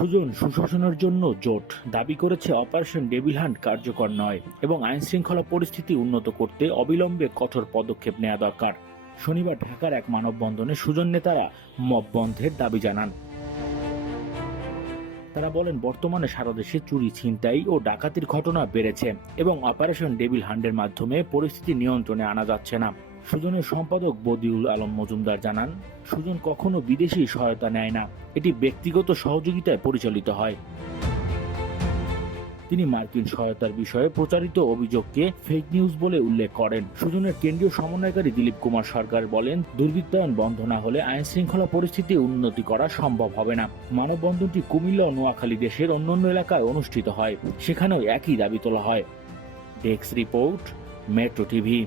সুজন সুশাসনের জন্য জোট দাবি করেছে অপারেশন ডেভিল হান্ট কার্যকর নয় এবং আইন শৃঙ্খলা পরিস্থিতি উন্নত করতে অবিলম্বে কঠোর পদক্ষেপ নেওয়া দরকার। শনিবার ঢাকার এক মানববন্ধনে সুজন নেতারা মব বন্ধের দাবি জানান। তারা বলেন, বর্তমানে সারা দেশে চুরি, ছিনতাই ও ডাকাতির ঘটনা বেড়েছে এবং অপারেশন ডেভিল হান্ডের মাধ্যমে পরিস্থিতি নিয়ন্ত্রণে আনা যাচ্ছে না। সুজনের সম্পাদক বদিউল আলম মজুমদার জানান, সুজন কখনো বিদেশি সহায়তা নেয় না। এটি ব্যক্তিগত সহযোগিতায় পরিচালিত হয়। তিনি মার্কিন সহায়তার বিষয়ে প্রচারিত অভিযোগকে ফেক নিউজ বলে উল্লেখ করেন। সুজনের কেন্দ্রীয় সমন্বয়কারী দিলীপ কুমার সরকার বলেন, দুর্বৃত্তায়ন বন্ধ না হলে আইন শৃঙ্খলা পরিস্থিতি উন্নতি করা সম্ভব হবে না। মানববন্ধনটি কুমিল্লা ও নোয়াখালী দেশের অন্যান্য এলাকায় অনুষ্ঠিত হয়। সেখানেও একই দাবি তোলা হয়। Desk report, Metro TV.